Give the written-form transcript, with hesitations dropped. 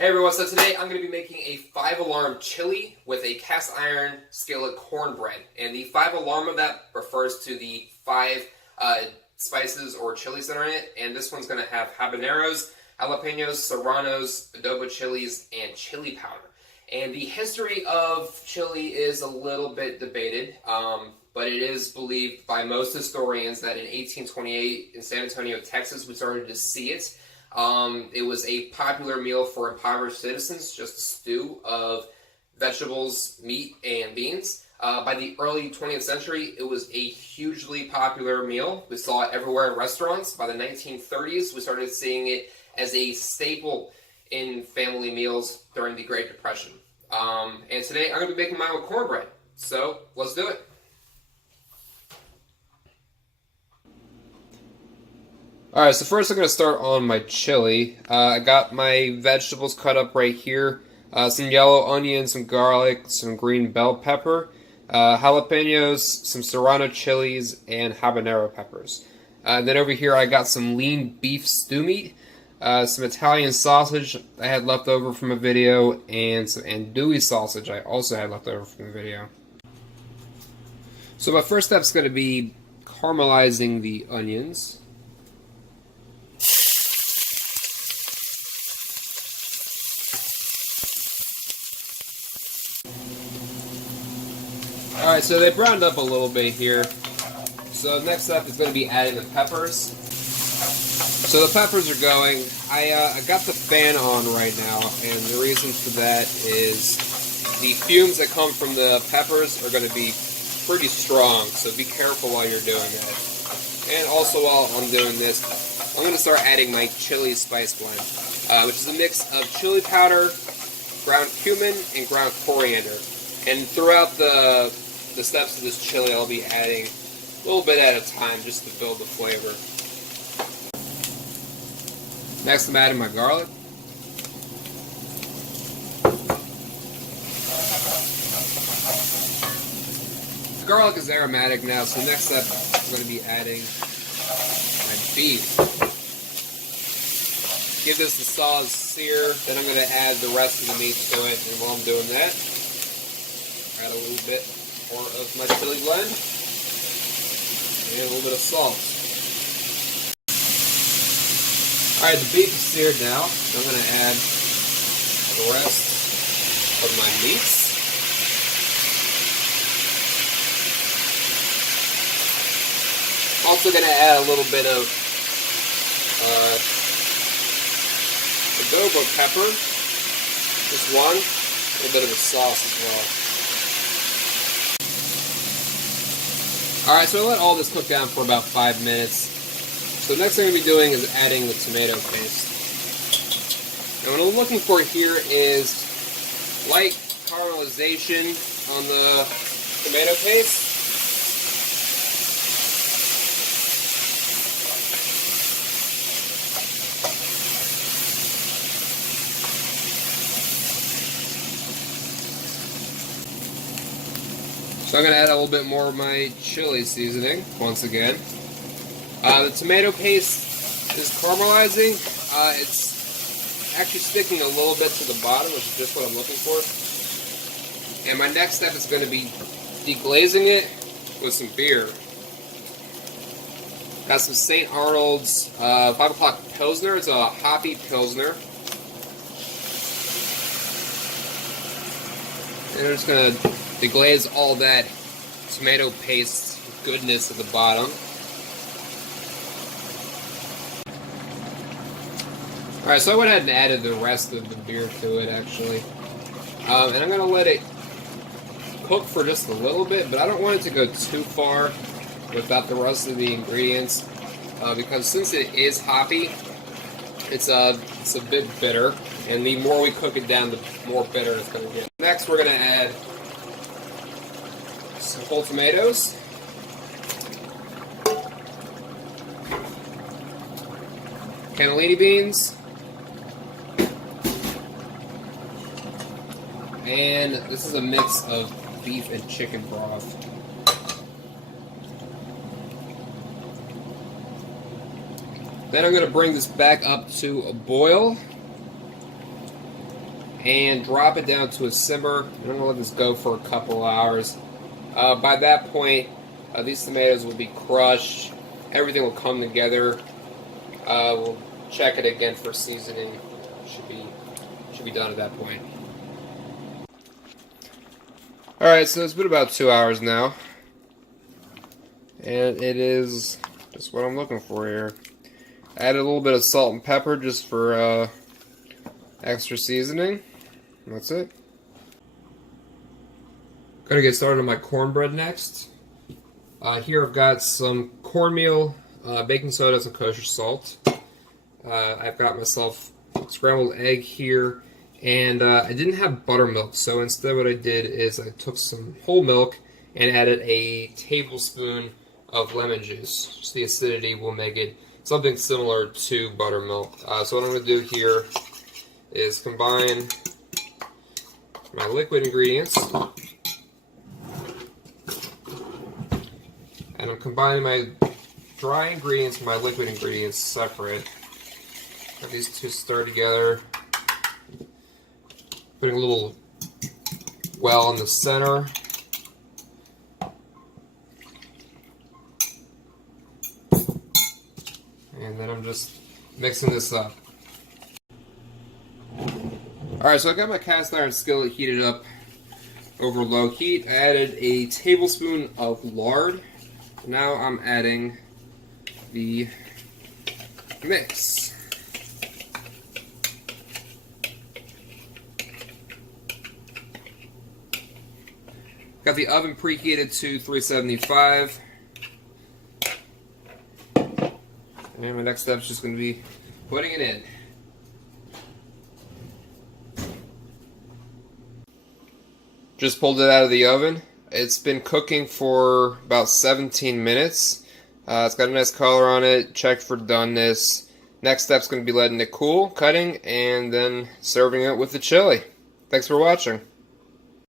Hey everyone, so today I'm going to be making a 5-alarm chili with a cast iron skillet cornbread. And the 5-alarm of that refers to the 5 spices or chilies that are in it. And this one's going to have habaneros, jalapenos, serranos, adobo chilies, and chili powder. And the history of chili is a little bit debated, but it is believed by most historians that in 1828 in San Antonio, Texas, we started to see it. It was a popular meal for impoverished citizens, just a stew of vegetables, meat, and beans. By the early 20th century, it was a hugely popular meal. We saw it everywhere in restaurants. By the 1930s, we started seeing it as a staple in family meals during the Great Depression. And today, I'm going to be making mine with cornbread. So, let's do it. Alright, so first I'm going to start on my chili. I got my vegetables cut up right here. Some yellow onions, some garlic, some green bell pepper, jalapenos, some Serrano chilies, and habanero peppers. Then over here I got some lean beef stew meat, some Italian sausage I had left over from a video, and some Andouille sausage I also had left over from the video. So my first step is going to be caramelizing the onions. Alright, so they browned up a little bit here. So next step is going to be adding the peppers. So the peppers are going. I got the fan on right now, and the reason for that is the fumes that come from the peppers are going to be pretty strong, so be careful while you're doing that. And also while I'm doing this, I'm going to start adding my chili spice blend, which is a mix of chili powder, ground cumin, and ground coriander. And throughout the steps of this chili, I'll be adding a little bit at a time just to build the flavor. Next, I'm adding my garlic. The garlic is aromatic now, so next step, I'm going to be adding my beef. Give this a solid sear, then I'm going to add the rest of the meat to it, and while I'm doing that, add a little bit more of my chili blend and a little bit of salt. Alright, the beef is seared now. I'm going to add the rest of my meats. Also going to add a little bit of Adobo pepper, just one, a little bit of the sauce as well. Alright, so I let all this cook down for about 5 minutes. So the next thing I'm going to be doing is adding the tomato paste. And what I'm looking for here is light caramelization on the tomato paste. So I'm going to add a little bit more of my chili seasoning, once again. The tomato paste is caramelizing. It's actually sticking a little bit to the bottom, which is just what I'm looking for. And my next step is going to be deglazing it with some beer. Got some St. Arnold's 5 o'clock Pilsner. It's a hoppy Pilsner. And we're just going to deglaze all that tomato paste goodness at the bottom. Alright, so I went ahead and added the rest of the beer to it, actually. And I'm going to let it cook for just a little bit, but I don't want it to go too far without the rest of the ingredients, because since it is hoppy, it's a bit bitter, and the more we cook it down, the more bitter it's going to get. Next, we're going to add some whole tomatoes, cannellini beans, and this is a mix of beef and chicken broth. Then I'm going to bring this back up to a boil. and drop it down to a simmer. And I'm going to let this go for a couple hours. By that point, these tomatoes will be crushed. Everything will come together. We'll check it again for seasoning. Should be done at that point. Alright, so it's been about 2 hours now. And it is just what I'm looking for here. Added a little bit of salt and pepper just for extra seasoning. That's it. Gonna get started on my cornbread next. Here I've got some cornmeal, baking soda, some kosher salt. I've got myself scrambled egg here, and I didn't have buttermilk, so instead what I did is I took some whole milk and added a tablespoon of lemon juice. Just the acidity will make it something similar to buttermilk. So what I'm going to do here is combine my liquid ingredients, and I'm combining my dry ingredients and my liquid ingredients separate. Let these two stir together. Putting a little well in the center. And then I'm just mixing this up. Alright, so I got my cast iron skillet heated up over low heat. I added a tablespoon of lard. Now I'm adding the mix. Got the oven preheated to 375. And my next step is just going to be putting it in. Just pulled it out of the oven. It's been cooking for about 17 minutes. It's got a nice color on it. Checked for doneness. Next step's going to be letting it cool, cutting, and then serving it with the chili. Thanks for watching.